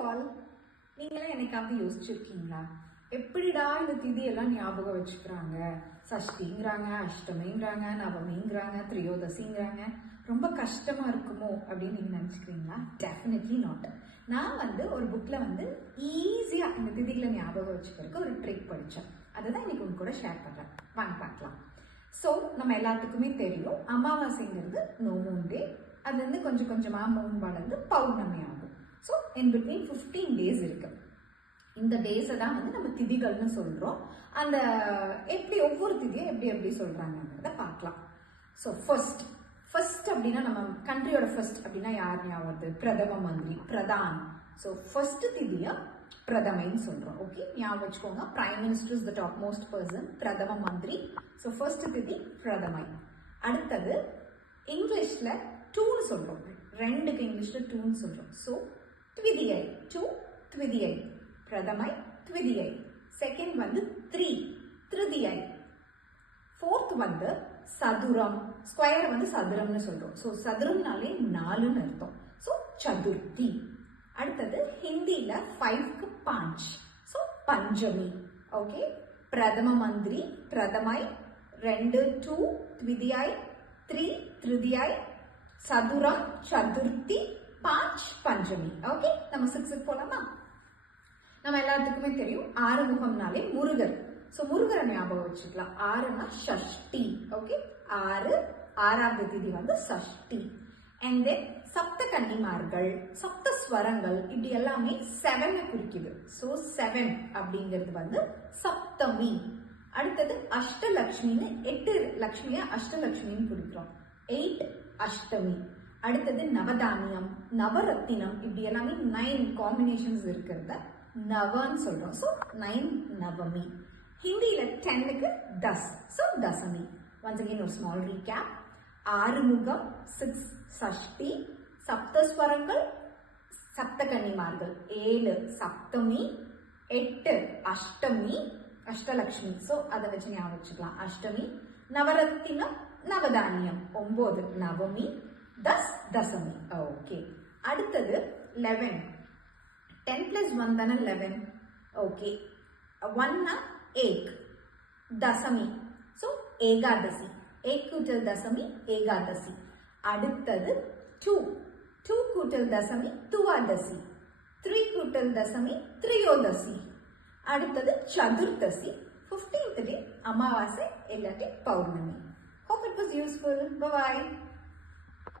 All. நீங்களே என்னைக்காவது யோசிச்சிருக்கீங்களா, எப்படிடா இந்த திதியெல்லாம் ஞாபகம் வச்சுக்கிறாங்க? சஷ்டிங்கிறாங்க, அஷ்டமிங்கிறாங்க, நவமிங்கிறாங்க, திரியோதசிங்கிறாங்க, ரொம்ப கஷ்டமா இருக்குமோ அப்படின்னு நீங்க நினைச்சுக்கிறீங்களா? Definitely not. நான் ஒரு புக்ல ஈஸியா இந்த திதிகளை ஞாபகம் வச்சுக்கிறதுக்கு ஒரு ட்ரிக் படித்தேன். அதுதான் இன்னைக்கு உங்க கூட ஷேர் பண்றேன். வாங்க பார்க்கலாம். ஸோ நம்ம எல்லாத்துக்குமே தெரியும், அமாவாசைங்கிறது நோ மூன் டே. அது கொஞ்சம் கொஞ்சமா மூன் வளர்ந்து பௌர்ணமி ஆகும். ஸோ இன் பிட்வீன் 15 days இருக்கு. இந்த டேஸை தான் நம்ம திதிகள்னு சொல்றோம். அந்த எப்படி ஒவ்வொரு திதியும் எப்படி எப்படி சொல்றாங்கிறத பார்க்கலாம். ஸோ ஃபர்ஸ்ட் அப்படின்னா நம்ம கண்ட்ரியோட ஃபர்ஸ்ட் அப்படின்னா யார் ஞாபகம் வருது? பிரதம மந்திரி, பிரதான். ஸோ ஃபர்ஸ்ட் திதியா பிரதமைன்னு சொல்றோம். ஓகே, ஞாபகம் வச்சுக்கோங்க. Prime minister is the top most person, பிரதம மந்திரி. ஸோ ஃபர்ஸ்ட் திதி பிரதமை. அடுத்தது இங்கிலீஷ்ல டூன்னு சொல்றோம். ரெண்டுக்கு இங்கிலீஷ்ல டூன்னு சொல்றோம். ஸோ த்விதியை, டூ த்விதியை, பிரதமை த்விதியை. செகண்ட் த்ரீ, திருதியை. ஃபோர்த் சதுரம், ஸ்கொயர் சதுரம்னு சொல்றோம். ஸோ சதுரம்னாலே 4ன்னு அர்த்தம். ஸோ சதுர்த்தி. அடுத்தது ஹிந்தியில 5க்கு 5. ஸோ பஞ்சமி. ஓகே, பிரதம மந்திரி பிரதமை, 2 2 த்விதியை, 3 திருதியை, சதுரம் சதுர்த்தி, 5 பஞ்சமி. ஓகே, நம்ம 6க்கு போலாமா? நம்ம எல்லாத்துக்குமே தெரியும், ஆறுமுகம்னாலே முருகர். ஸோ முருகரை ஞாபகம் வச்சுக்கலாம். 6னா ஷஷ்டி. ஓகே, 6வது திதி சஷ்டி. அண்ட் தென் சப்த கன்னிமார்கள், சப்த ஸ்வரங்கள், இப்படி எல்லாமே 7 குறிக்குது. ஸோ 7 அப்படிங்கிறது சப்தமி. அடுத்தது அஷ்டலக்ஷ்மின்னு, 8 லக்ஷ்மியா அஷ்டலக்ஷ்மின்னு குறிக்கிறோம். 8 அஷ்டமி. அடுத்தது நவதானியம், நவரத்தினம், இப்படி எல்லாமே 9 காம்பினேஷன்ஸ் இருக்கிறத நவன்னு சொல்றோம். ஸோ 9 நவமி. ஹிந்தியில 10க்கு 10. ஸோ தசமி. ஒன்ஸ் அகெயின் ஒரு ஸ்மால் ரீகேப். ஆறுமுகம் 6 சஷ்டி, சப்தஸ்வரங்கள் சப்த கன்னிமார்கள் 7 சப்தமி, 8 அஷ்டமி அஷ்டலக்ஷ்மி. ஸோ அதை வச்சு ஞாபகம் வச்சுக்கலாம். அஷ்டமி, நவரத்தினம், நவதானியம் 9 நவமி, 10 தசமி. ஓகே, அடுத்தது 11. 10 plus 1 தானே 11. ஓகே, 1னா ஏக், தசமி. ஸோ ஏகாதசி. ஏக் கூட்டல் தசமி ஏகாதசி. அடுத்தது 2 கூட்டல் தசமி துவாதசி. 3 கூட்டல் தசமி திரியோதசி. அடுத்தது சதுர்தசி. 15th day அமாவாசை இல்லாட்டி பௌர்ணமி. Hope it was useful. Bye bye.